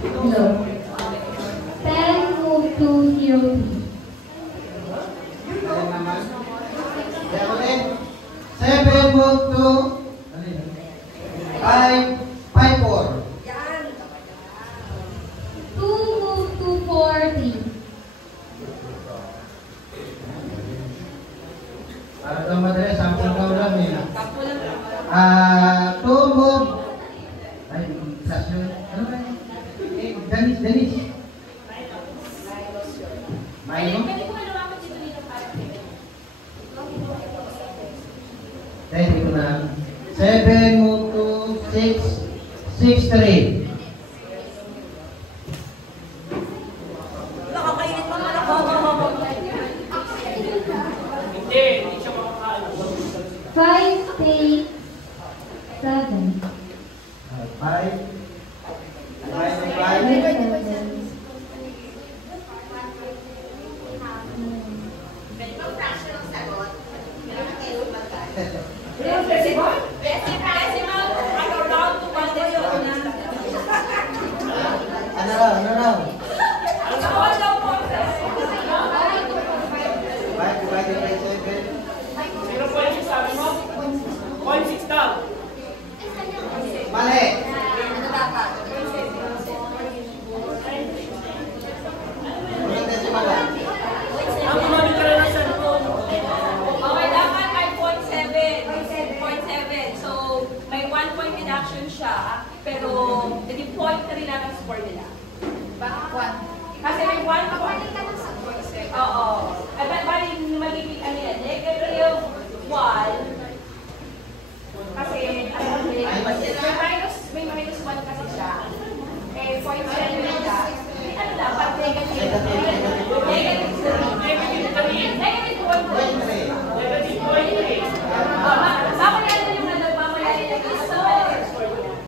No. 10 move to 0. Ayan naman. Ayan ulit. 7 move to 5-4. 2 move to 4-3. Para ito madali, sample daw lang eh. 2 move. Ay, sasyon. Ano ba yun? Dennis. Milo? Dahil ko na. 7 move to 6-3. Nakakainit pa nga ako. Hindi siya makakaano. 5 take 7. 5. 5. Ano raw? Five divided by 7. 0.6 sabi mo? 0.6 daw. Mali. Walang decimal lang. Ang tumawid ka lang sa cellphone. Okay, dapat ay 0.7. So, may 1 point deduction siya, pero naging point na rin lang ang score nila.